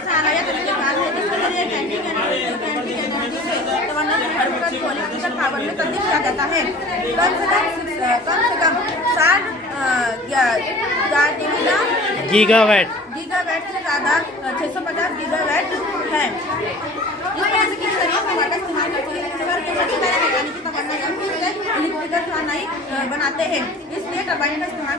ऐसा आलाया तरीके का है जिसके जरिए कैंटिक एनर्जी से तवानाई को इलेक्ट्रिकल पावर में तब्दील किया जाता है। कम से कम 60 गीगावाट से ज़्यादा 650 गीगावाट है। इस तरह से किस तरीके से वाटर इस्तेमाल करते हैं इलेक्ट्रिकल तवानाई बनाते हैं, इसलिए टरबाइन का इस्तेमाल